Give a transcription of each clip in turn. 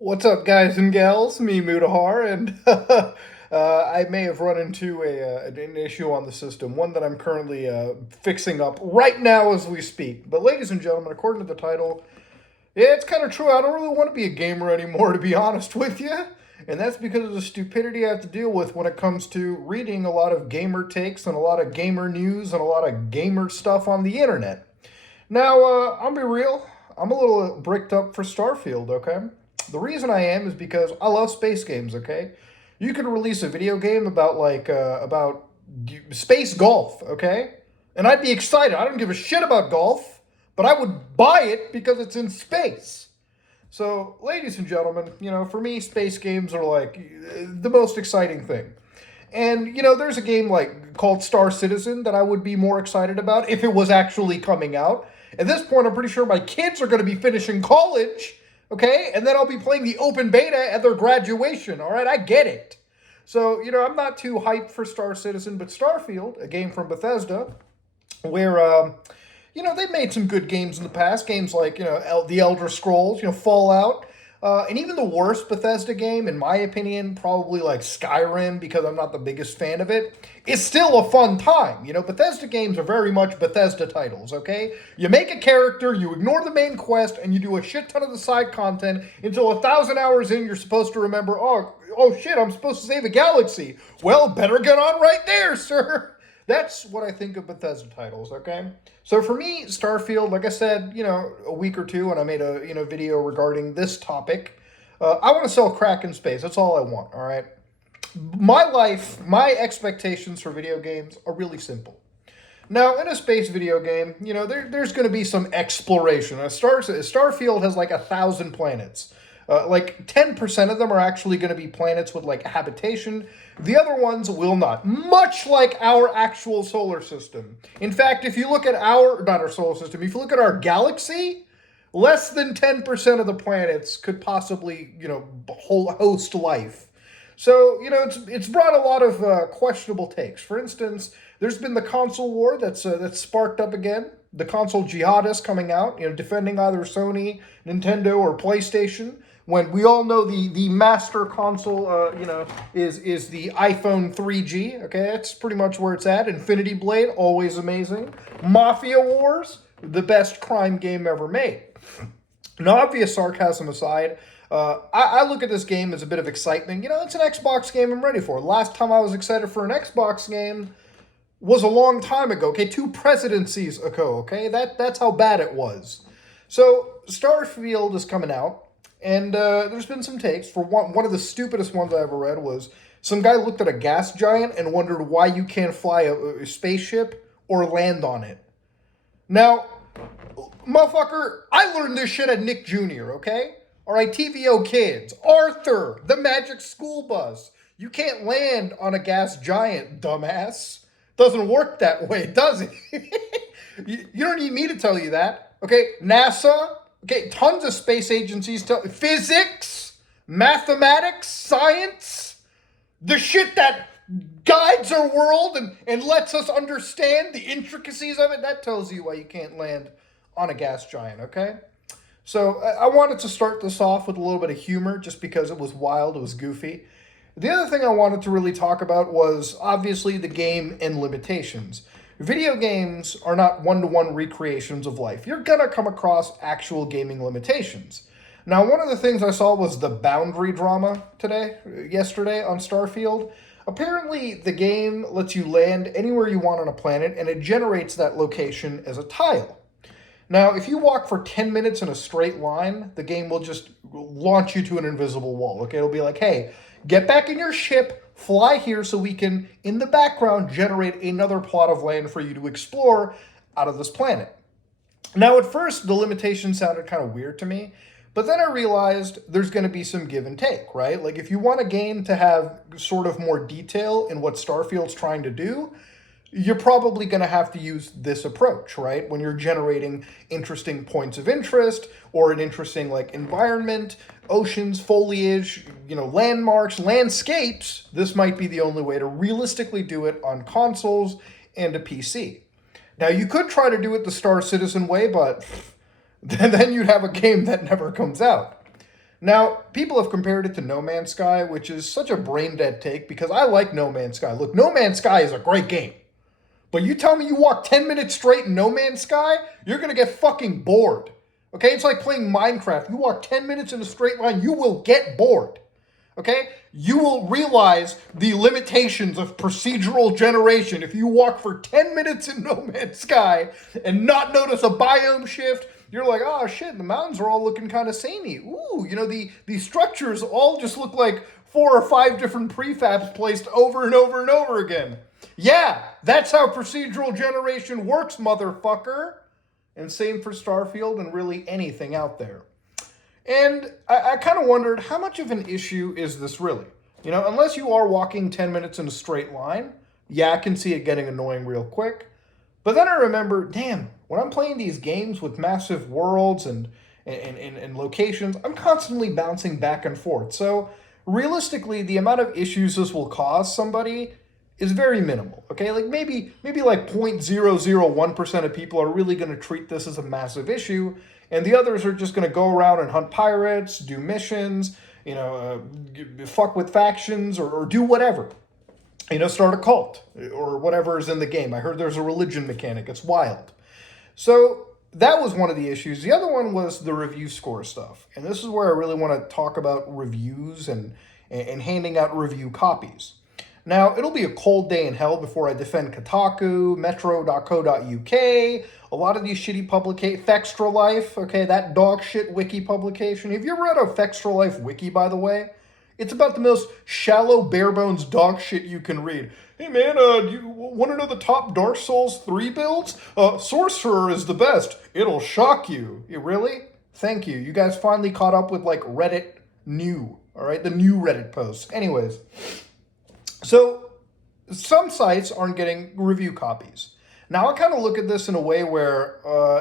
What's up, guys and gals? Me, Mutahar, and I may have run into an issue on the system, one that I'm currently fixing up right now as we speak. But, ladies and gentlemen, according to the title, yeah, it's kind of true. I don't really want to be a gamer anymore, to be honest with you. And that's because of the stupidity I have to deal with when it comes to reading a lot of gamer takes and a lot of gamer news and a lot of gamer stuff on the internet. Now, I'll be real. I'm a little bricked up for Starfield, okay? The reason I am is because I love space games, okay? You could release a video game about space golf, okay? And I'd be excited. I don't give a shit about golf, but I would buy it because it's in space. So, ladies and gentlemen, for me, space games are like the most exciting thing. And there's a game like called Star Citizen that I would be more excited about if it was actually coming out. At this point, I'm pretty sure my kids are going to be finishing college, okay? And then I'll be playing the open beta at their graduation, all right? I get it. So, I'm not too hyped for Star Citizen, but Starfield, a game from Bethesda, where they've made some good games in the past. Games like the Elder Scrolls, Fallout, and even the worst Bethesda game, in my opinion, probably like Skyrim, because I'm not the biggest fan of it. It's still a fun time. Bethesda games are very much Bethesda titles. Okay, you make a character, you ignore the main quest, and you do a shit ton of the side content until 1,000 hours in. You're supposed to remember, oh shit, I'm supposed to save a galaxy. Well, better get on right there, sir. That's what I think of Bethesda titles, okay? So for me, Starfield, like I said, a week or two when I made a video regarding this topic, I want to sell crack in space. That's all I want, all right? My life, my expectations for video games are really simple. Now, in a space video game, there's going to be some exploration. Starfield has like 1,000 planets. Like 10% of them are actually going to be planets with like habitation. The other ones will not. Much like our actual solar system. In fact, if you look at not our solar system, if you look at our galaxy, less than 10% of the planets could possibly, host life. So it's brought a lot of questionable takes. For instance, there's been the console war that's sparked up again. The console jihadists coming out, defending either Sony, Nintendo, or PlayStation. When we all know the master console, is the iPhone 3G. Okay, that's pretty much where it's at. Infinity Blade, always amazing. Mafia Wars, the best crime game ever made. Now, obvious sarcasm aside, I look at this game as a bit of excitement. It's an Xbox game I'm ready for. Last time I was excited for an Xbox game was a long time ago. Okay, 2 presidencies ago. Okay, that's how bad it was. So Starfield is coming out, and there's been some takes. For one of the stupidest ones I ever read was some guy looked at a gas giant and wondered why you can't fly a spaceship or land on it. Now, motherfucker, I learned this shit at Nick Jr., okay? All right, TVO kids. Arthur, the magic school bus. You can't land on a gas giant, dumbass. Doesn't work that way, does it? You don't need me to tell you that. Okay, NASA, okay, tons of space agencies tell physics, mathematics, science, the shit that guides our world and lets us understand the intricacies of it, that tells you why you can't land on a gas giant, okay? So I wanted to start this off with a little bit of humor just because it was wild, it was goofy. The other thing I wanted to really talk about was obviously the game and limitations. Video games are not one to one recreations of life. You're going to come across actual gaming limitations. Now, one of the things I saw was the boundary drama yesterday on Starfield. Apparently, the game lets you land anywhere you want on a planet and it generates that location as a tile. Now, if you walk for 10 minutes in a straight line, the game will just launch you to an invisible wall. Okay, it'll be like, hey, get back in your ship, fly here so we can, in the background, generate another plot of land for you to explore out of this planet. Now, at first, the limitation sounded kind of weird to me, but then I realized there's going to be some give and take, right? Like, if you want a game to have sort of more detail in what Starfield's trying to do, you're probably going to have to use this approach, right? When you're generating interesting points of interest or an interesting like environment, oceans, foliage, landmarks, landscapes, this might be the only way to realistically do it on consoles and a PC. Now, you could try to do it the Star Citizen way, but then you'd have a game that never comes out. Now, people have compared it to No Man's Sky, which is such a brain dead take because I like No Man's Sky. Look, No Man's Sky is a great game. But you tell me you walk 10 minutes straight in No Man's Sky, you're going to get fucking bored. Okay? It's like playing Minecraft. You walk 10 minutes in a straight line, you will get bored. Okay? You will realize the limitations of procedural generation if you walk for 10 minutes in No Man's Sky and not notice a biome shift. You're like, oh shit, the mountains are all looking kind of samey. Ooh, the structures all just look like 4 or 5 different prefabs placed over and over and over again. Yeah, that's how procedural generation works, motherfucker. And same for Starfield and really anything out there. And I kind of wondered, how much of an issue is this really? Unless you are walking 10 minutes in a straight line, yeah, I can see it getting annoying real quick. But then I remember, damn, when I'm playing these games with massive worlds and locations, I'm constantly bouncing back and forth. So realistically, the amount of issues this will cause somebody is very minimal. Okay, like maybe like 0.001% of people are really going to treat this as a massive issue, and the others are just going to go around and hunt pirates, do missions, fuck with factions, or do whatever. Start a cult or whatever is in the game. I heard there's a religion mechanic. It's wild. So that was one of the issues. The other one was the review score stuff. And this is where I really want to talk about reviews and handing out review copies. Now, it'll be a cold day in hell before I defend Kotaku, Metro.co.uk, a lot of these shitty publications, Fextra Life, okay, that dog shit wiki publication. Have you ever read a Fextra Life wiki, by the way? It's about the most shallow, bare-bones dog shit you can read. Hey man, do you want to know the top Dark Souls 3 builds? Sorcerer is the best. It'll shock you. Really? Thank you. You guys finally caught up with like Reddit new, all right? The new Reddit posts. Anyways, so some sites aren't getting review copies. Now I kind of look at this in a way where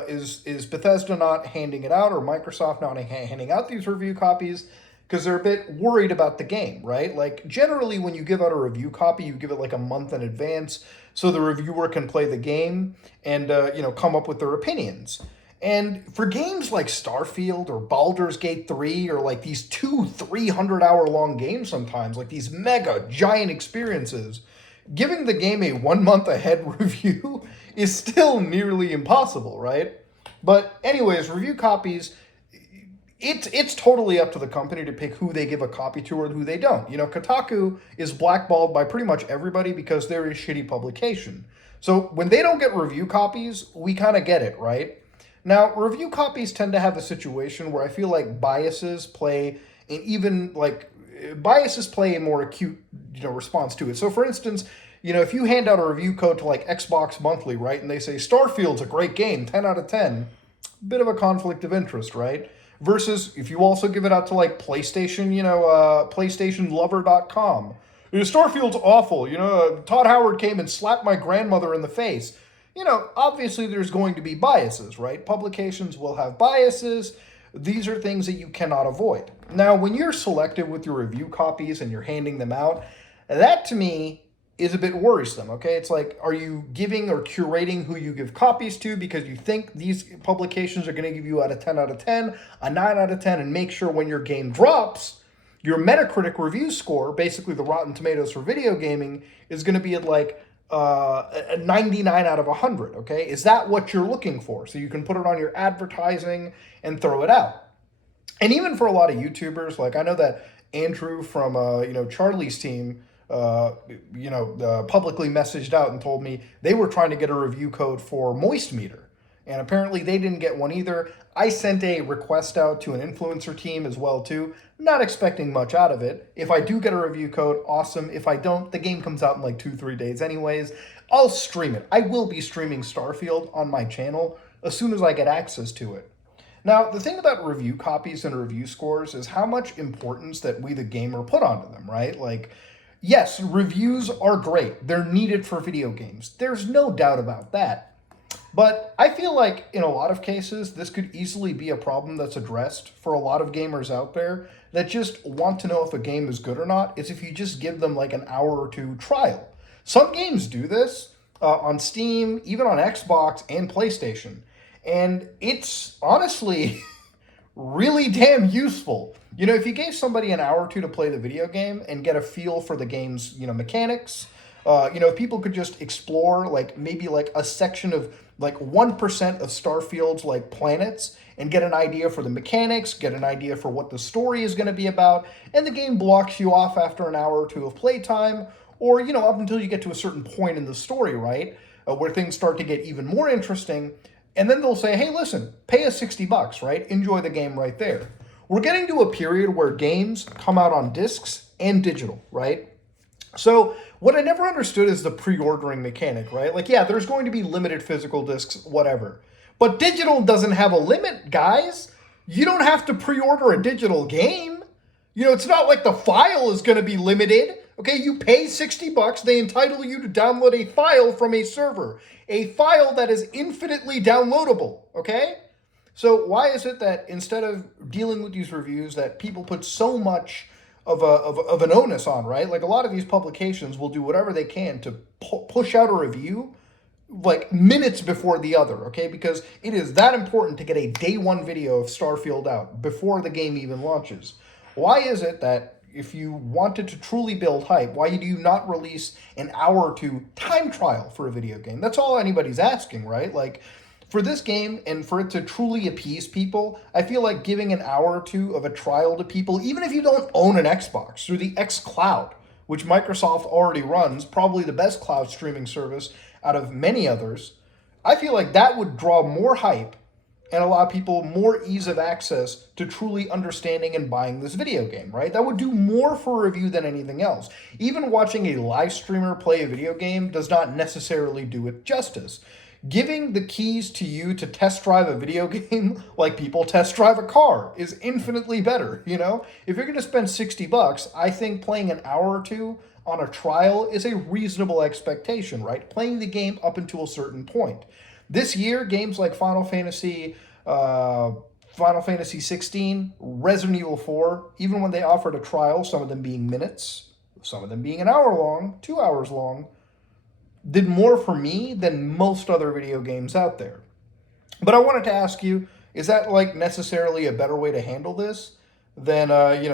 is Bethesda not handing it out or Microsoft not handing out these review copies? Because they're a bit worried about the game, right? Like, generally, when you give out a review copy, you give it like a month in advance so the reviewer can play the game and, come up with their opinions. And for games like Starfield or Baldur's Gate 3 or like these 300-hour long games sometimes, like these mega giant experiences, giving the game a 1 month ahead review is still nearly impossible, right? But anyways, review copies... It's totally up to the company to pick who they give a copy to or who they don't. Kotaku is blackballed by pretty much everybody because they're a shitty publication. So when they don't get review copies, we kind of get it, right? Now, review copies tend to have a situation where I feel like biases play a more acute, response to it. So for instance, if you hand out a review code to like Xbox Monthly, right, and they say Starfield's a great game, 10 out of 10, bit of a conflict of interest, right? Versus if you also give it out to like PlayStation, PlayStationLover.com. Starfield's awful. Todd Howard came and slapped my grandmother in the face. Obviously there's going to be biases, right? Publications will have biases. These are things that you cannot avoid. Now, when you're selective with your review copies and you're handing them out, that to me is a bit worrisome, okay? It's like, are you giving or curating who you give copies to because you think these publications are going to give you a 10 out of 10, a 9 out of 10, and make sure when your game drops, your Metacritic review score, basically the Rotten Tomatoes for video gaming, is going to be at like a 99 out of 100, okay? Is that what you're looking for? So you can put it on your advertising and throw it out. And even for a lot of YouTubers, like I know that Andrew from, Charlie's team, publicly messaged out and told me they were trying to get a review code for Moist Meter. And apparently they didn't get one either. I sent a request out to an influencer team as well too, not expecting much out of it. If I do get a review code, awesome. If I don't, the game comes out in like 2-3 days anyways. I'll stream it. I will be streaming Starfield on my channel as soon as I get access to it. Now, the thing about review copies and review scores is how much importance that we the gamer put onto them, right? Like, yes, reviews are great. They're needed for video games. There's no doubt about that. But I feel like in a lot of cases, this could easily be a problem that's addressed for a lot of gamers out there that just want to know if a game is good or not, is if you just give them like an hour or two trial. Some games do this on Steam, even on Xbox and PlayStation. And it's honestly really damn useful. You know, if you gave somebody an hour or two to play the video game and get a feel for the game's, mechanics, if people could just explore like maybe like a section of like 1% of Starfield's like planets and get an idea for the mechanics, get an idea for what the story is going to be about, and the game blocks you off after an hour or two of playtime, or, up until you get to a certain point in the story, right? Where things start to get even more interesting. And then they'll say, hey, listen, pay us $60, right? Enjoy the game right there. We're getting to a period where games come out on discs and digital, right? So what I never understood is the pre-ordering mechanic, right? Like, yeah, there's going to be limited physical discs, whatever. But digital doesn't have a limit, guys. You don't have to pre-order a digital game. It's not like the file is going to be limited. Okay, you pay $60, they entitle you to download a file from a server. A file that is infinitely downloadable, okay? So why is it that instead of dealing with these reviews that people put so much of an onus on, right? Like a lot of these publications will do whatever they can to push out a review like minutes before the other, okay? Because it is that important to get a day one video of Starfield out before the game even launches. Why is it that if you wanted to truly build hype, why do you not release an hour or two time trial for a video game? That's all anybody's asking, right? Like, for this game and for it to truly appease people, I feel like giving an hour or two of a trial to people, even if you don't own an Xbox, through the xCloud, which Microsoft already runs, probably the best cloud streaming service out of many others, I feel like that would draw more hype and allow people more ease of access to truly understanding and buying this video game, right? That would do more for a review than anything else. Even watching a live streamer play a video game does not necessarily do it justice. Giving the keys to you to test drive a video game like people test drive a car is infinitely better, If you're going to spend $60, I think playing an hour or two on a trial is a reasonable expectation, right? Playing the game up until a certain point. This year, games like Final Fantasy 16, Resident Evil 4, even when they offered a trial, some of them being minutes, some of them being an hour long, 2 hours long, did more for me than most other video games out there. But I wanted to ask you, is that like necessarily a better way to handle this than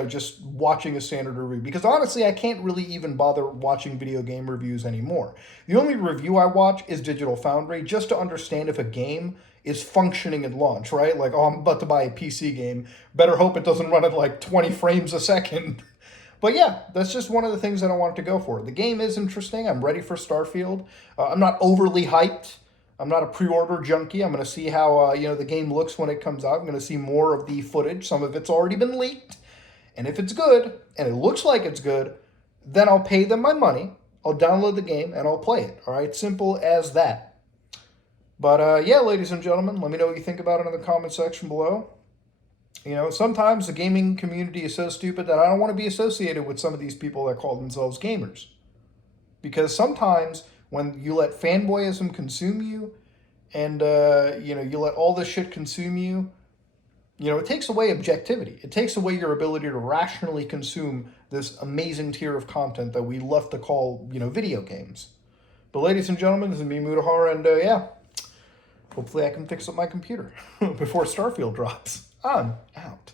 just watching a standard review? Because honestly, I can't really even bother watching video game reviews anymore. The only review I watch is Digital Foundry, just to understand if a game is functioning at launch, right? Like, oh, I'm about to buy a PC game. Better hope it doesn't run at like 20 frames a second. But yeah, that's just one of the things that I wanted to go for. The game is interesting. I'm ready for Starfield. I'm not overly hyped. I'm not a pre-order junkie. I'm going to see how the game looks when it comes out. I'm going to see more of the footage. Some of it's already been leaked. And if it's good, and it looks like it's good, then I'll pay them my money. I'll download the game, and I'll play it. All right? Simple as that. But yeah, ladies and gentlemen, let me know what you think about it in the comment section below. Sometimes the gaming community is so stupid that I don't want to be associated with some of these people that call themselves gamers. Because sometimes when you let fanboyism consume you and, you let all this shit consume you, it takes away objectivity. It takes away your ability to rationally consume this amazing tier of content that we love to call, video games. But ladies and gentlemen, this is me, Mutahar, and yeah, hopefully I can fix up my computer before Starfield drops. I'm out.